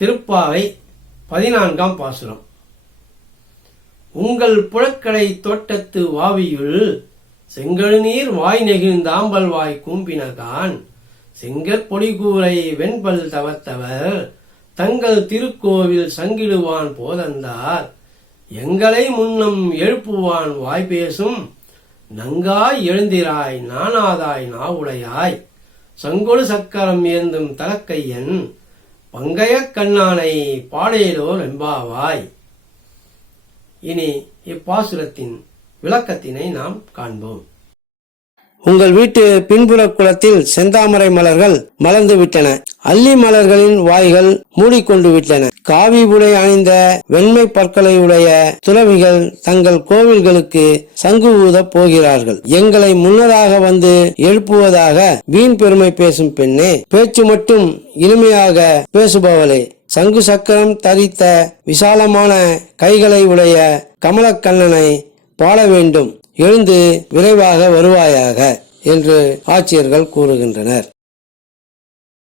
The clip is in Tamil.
திருப்பாவை 14ஆம் பாசுரம். உங்கள் புழக்கடை தோட்டத்து வாவியுள் செங்கழுநீர் வாய் நெகிழ்ந்தாம்பல் வாய் கூம்பினகான் செங்கற்பொடிகூரை வெண்பல் தவத்தவர் தங்கள் திருக்கோவில் சங்கிடுவான் போதந்தார் எங்களை முன்னம் எழுப்புவான் வாய்பேசும் நங்காய் எழுந்திராய் நானாதாய் நாவுடையாய் சங்கொடு சக்கரம் ஏந்தும் தலக்கையன் பங்கைய கண்ணானை பாடேலோர் எம்பாவாய். இனி இப்பாசுரத்தின் விளக்கத்தினை நாம் காண்போம். உங்கள் வீட்டு பின்புற குளத்தில் செந்தாமரை மலர்கள் மலர்ந்து விட்டன. அல்லி மலர்களின் வாய்கள் மூடிக்கொண்டு விட்டன. காவி உடை அணிந்த வெண்மை பற்களை உடைய துறவிகள் தங்கள் கோவில்களுக்கு சங்கு ஊதப் போகிறார்கள். எங்களை முன்னதாக வந்து எழுப்புவதாக வீண் பெருமை பேசும் பெண்ணே, பேச்சு மட்டும் இனிமையாக பேசுபவளே, சங்கு சக்கரம் தரித்த விசாலமான கைகளை உடைய கமலக்கண்ணனை பாட வேண்டும், எழுந்து விரைவாக வருவாயாக என்று ஆட்சியர்கள் கூறுகின்றனர்.